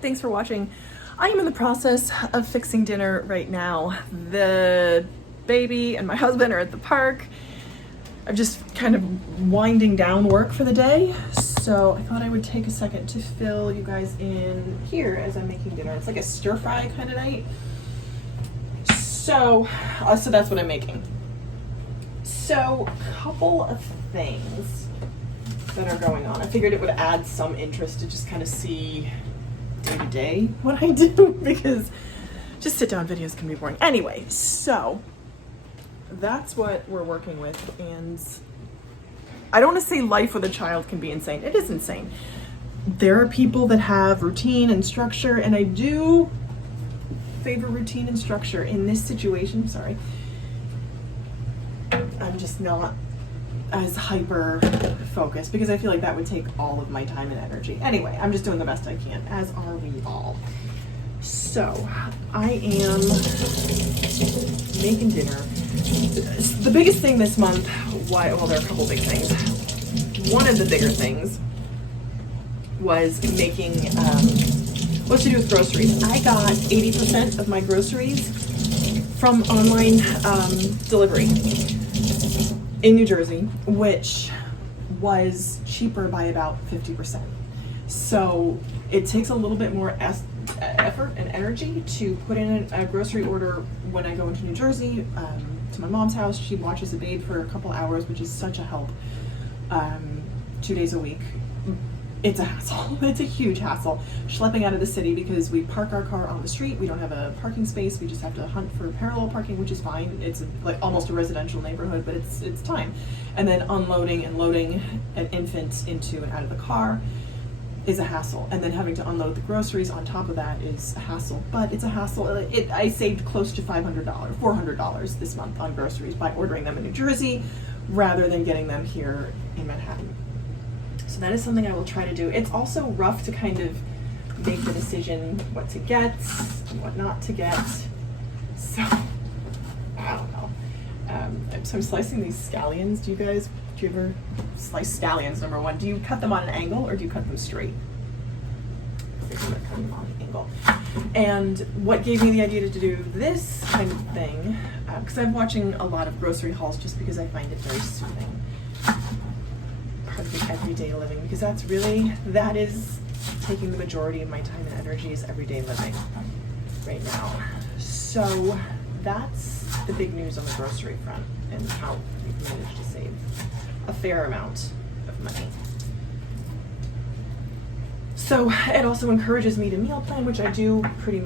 Thanks for watching. I am in the process of fixing dinner right now. The baby and my husband are at the park. I'm just kind of winding down work for the day. So I thought I would take a second to fill you guys in here as I'm making dinner. It's like a stir fry kind of night. So that's what I'm making. So a couple of things that are going on. I figured it would add some interest to just kind of see day to day what I do, because just sit down videos can be boring. Anyway, so that's what we're working with, and I don't want to say life with a child can be insane. It is insane. There are people that have routine and structure, and I do favor routine and structure. In this situation, sorry, I'm just not as hyper focused because I feel like that would take all of my time and energy. Anyway, I'm just doing the best I can, as are we all. So I am making dinner. The biggest thing this month, well, there are a couple big things. One of the bigger things was making, what to do with groceries. I got 80% of my groceries from online delivery in New Jersey, which was cheaper by about 50%. So it takes a little bit more effort and energy to put in a grocery order when I go into New Jersey to my mom's house. She watches the babe for a couple hours, which is such a help. 2 days a week. It's a hassle. It's a huge hassle schlepping out of the city because we park our car on the street. We don't have a parking space. We just have to hunt for parallel parking, which is fine. It's like almost a residential neighborhood, but it's time. And then unloading and loading an infant into and out of the car is a hassle. And then having to unload the groceries on top of that is a hassle. But it's a hassle. I saved close to $400 this month on groceries by ordering them in New Jersey rather than getting them here in Manhattan. So that is something I will try to do. It's also rough to kind of make the decision what to get and what not to get. So, I don't know. So I'm slicing these scallions. Do you ever slice scallions, number one? Do you cut them on an angle or do you cut them straight? I think I'm cutting them on an angle. And what gave me the idea to do this kind of thing, because I'm watching a lot of grocery hauls just because I find it very soothing. Part of the everyday living, because that is taking the majority of my time and energy is everyday living right now. So that's the big news on the grocery front and how we've managed to save a fair amount of money. So it also encourages me to meal plan, which I do pretty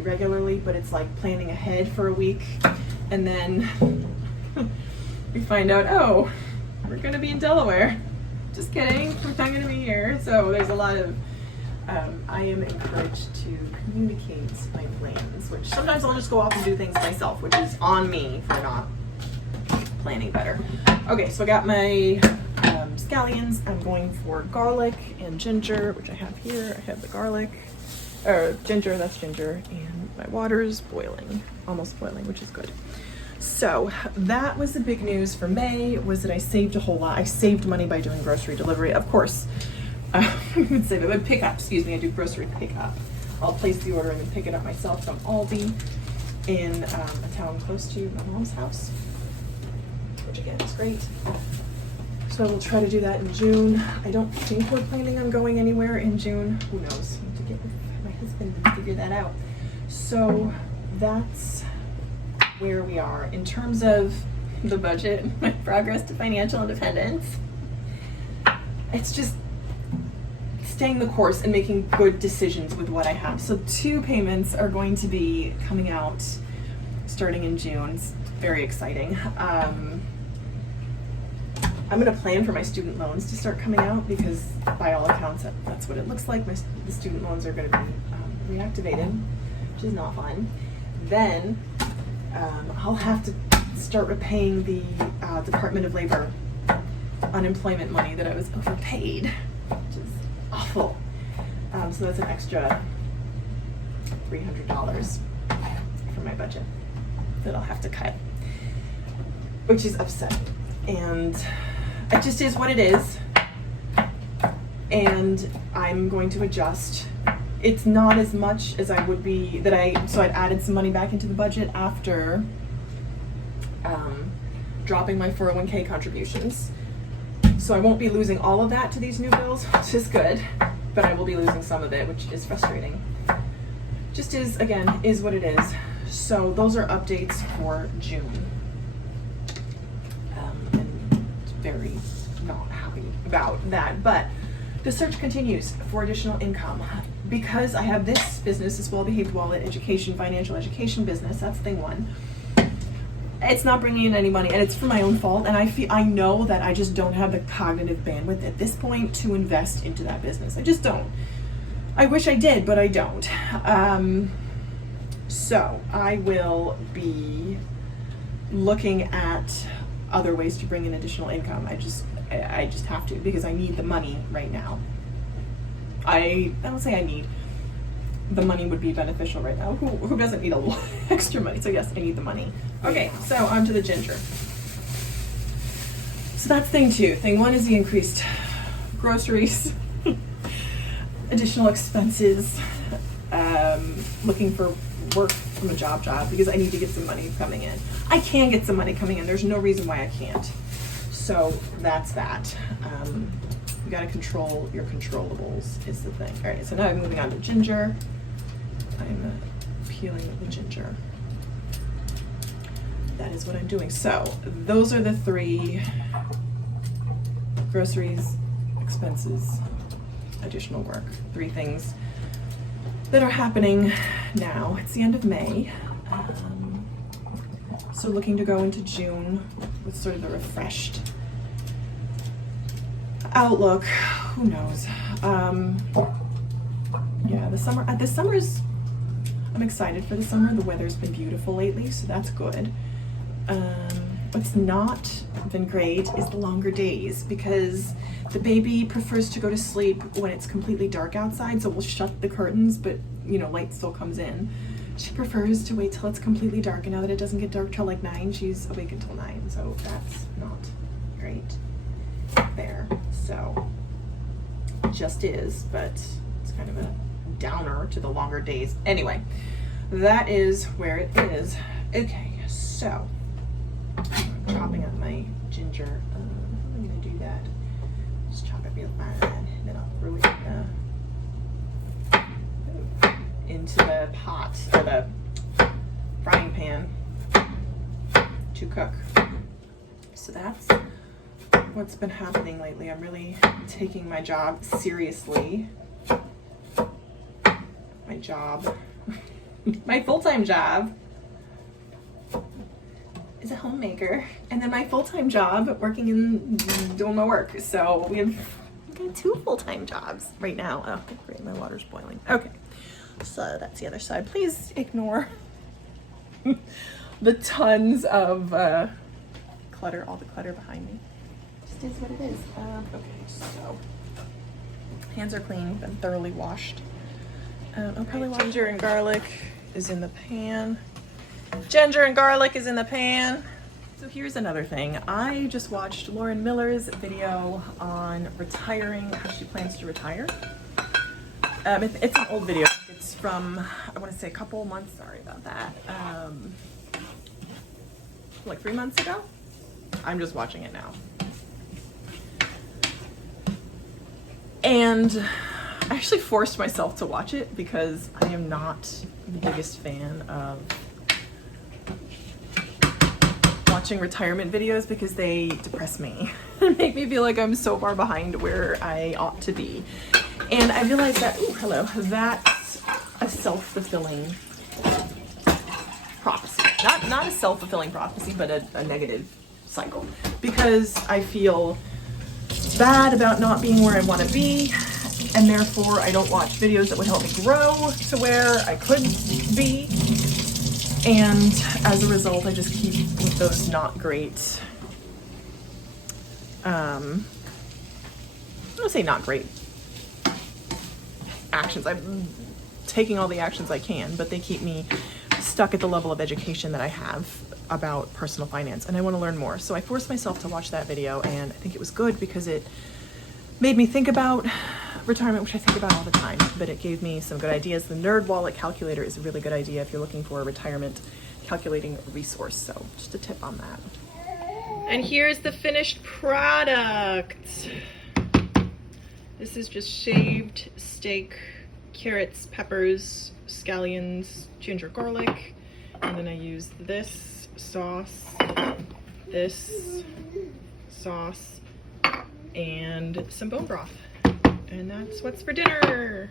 regularly, but it's like planning ahead for a week, and then we find out, oh, we're gonna be in Delaware. Just kidding, we're not going to be here. So there's a lot of, I am encouraged to communicate my plans, which sometimes I'll just go off and do things myself, which is on me for not planning better. Okay, so I got my scallions. I'm going for garlic and ginger, which I have here. I have the garlic, or ginger, that's ginger, and my water's boiling, almost boiling, which is good. So that was the big news for May, was that I saved a whole lot. I saved money by doing grocery delivery. Of course, I would say that pickup, I do grocery pickup. I'll place the order and then pick it up myself from Aldi in a town close to my mom's house, which again is great. So I will try to do that in June. I don't think we're planning on going anywhere in June. Who knows? I need to get with my husband and figure that out. So that's where we are in terms of the budget, my progress to financial independence. It's just staying the course and making good decisions with what I have. So 2 payments are going to be coming out starting in June. It's very exciting. I'm going to plan for my student loans to start coming out, because by all accounts that's what it looks like. The student loans are going to be reactivated, which is not fun. Then I'll have to start repaying the Department of Labor unemployment money that I was overpaid, which is awful. So that's an extra $300 from my budget that I'll have to cut, which is upsetting. And it just is what it is. And I'm going to adjust It's not as much as I would be, so I'd added some money back into the budget after dropping my 401k contributions. So I won't be losing all of that to these new bills, which is good, but I will be losing some of it, which is frustrating. Just is, again, is what it is. So those are updates for June. And very not happy about that, but the search continues for additional income. Because I have this business, this Well-Behaved Wallet education, financial education business, that's thing one. It's not bringing in any money, and it's for my own fault, and I know that I just don't have the cognitive bandwidth at this point to invest into that business. I just don't. I wish I did, but I don't. So I will be looking at other ways to bring in additional income. I just have to, because I need the money right now. I don't say I need. The money would be beneficial right now. Who doesn't need a little extra money? So yes, I need the money. Okay, so on to the ginger. So that's thing two. Thing one is the increased groceries, additional expenses, looking for work from a job because I need to get some money coming in. I can get some money coming in. There's no reason why I can't. So that's that. You gotta control your controllables is the thing. All right, so now I'm moving on to ginger. I'm peeling the ginger. That is what I'm doing. So those are the three: groceries, expenses, additional work. Three things that are happening now. It's the end of May. So looking to go into June with sort of the refreshed outlook. Who knows? Yeah, the summer is, I'm excited for the summer. The weather's been beautiful lately, so that's good. What's not been great is the longer days, because the baby prefers to go to sleep when it's completely dark outside, so we'll shut the curtains, but light still comes in. She prefers to wait till it's completely dark, and now that it doesn't get dark till like 9, she's awake until 9, so that's not great there. So just is, but it's kind of a downer to the longer days. Anyway, that is where it is. Okay, so I'm chopping up my ginger. I'm gonna do that. Just chop it real fine, then I'll throw it into the pot or the frying pan to cook. So that's what's been happening lately. I'm really taking my job seriously. My job, my full-time job is a homemaker, and then my full-time job working in doing my work. So we have two full-time jobs right now. Oh, great, my water's boiling. Okay, so that's the other side. Please ignore the tons of clutter, all the clutter behind me. Just is what it is. Okay, so hands are clean, been thoroughly washed. Okay, ginger and garlic is in the pan. Ginger and garlic is in the pan. So here's another thing. I just watched Lauren Miller's video on retiring, how she plans to retire. It's an old video. It's from, I want to say a couple months, sorry about that. Like 3 months ago? I'm just watching it now. And I actually forced myself to watch it because I am not the biggest fan of watching retirement videos because they depress me and make me feel like I'm so far behind where I ought to be. And I realized that, that's a self-fulfilling prophecy. Not a self-fulfilling prophecy, but a negative cycle. Because I feel bad about not being where I want to be, and therefore I don't watch videos that would help me grow to where I could be. And as a result, I just keep with those not great, I'm gonna say not great actions. I'm taking all the actions I can, but they keep me stuck at the level of education that I have about personal finance, and I want to learn more. So I forced myself to watch that video, and I think it was good because it made me think about retirement, which I think about all the time, but it gave me some good ideas. The Nerd Wallet calculator is a really good idea if you're looking for a retirement calculating resource. So just a tip on that. And here's the finished product. This is just shaved steak, carrots, peppers, scallions, ginger, garlic. And then I use this sauce, and some bone broth. And that's what's for dinner.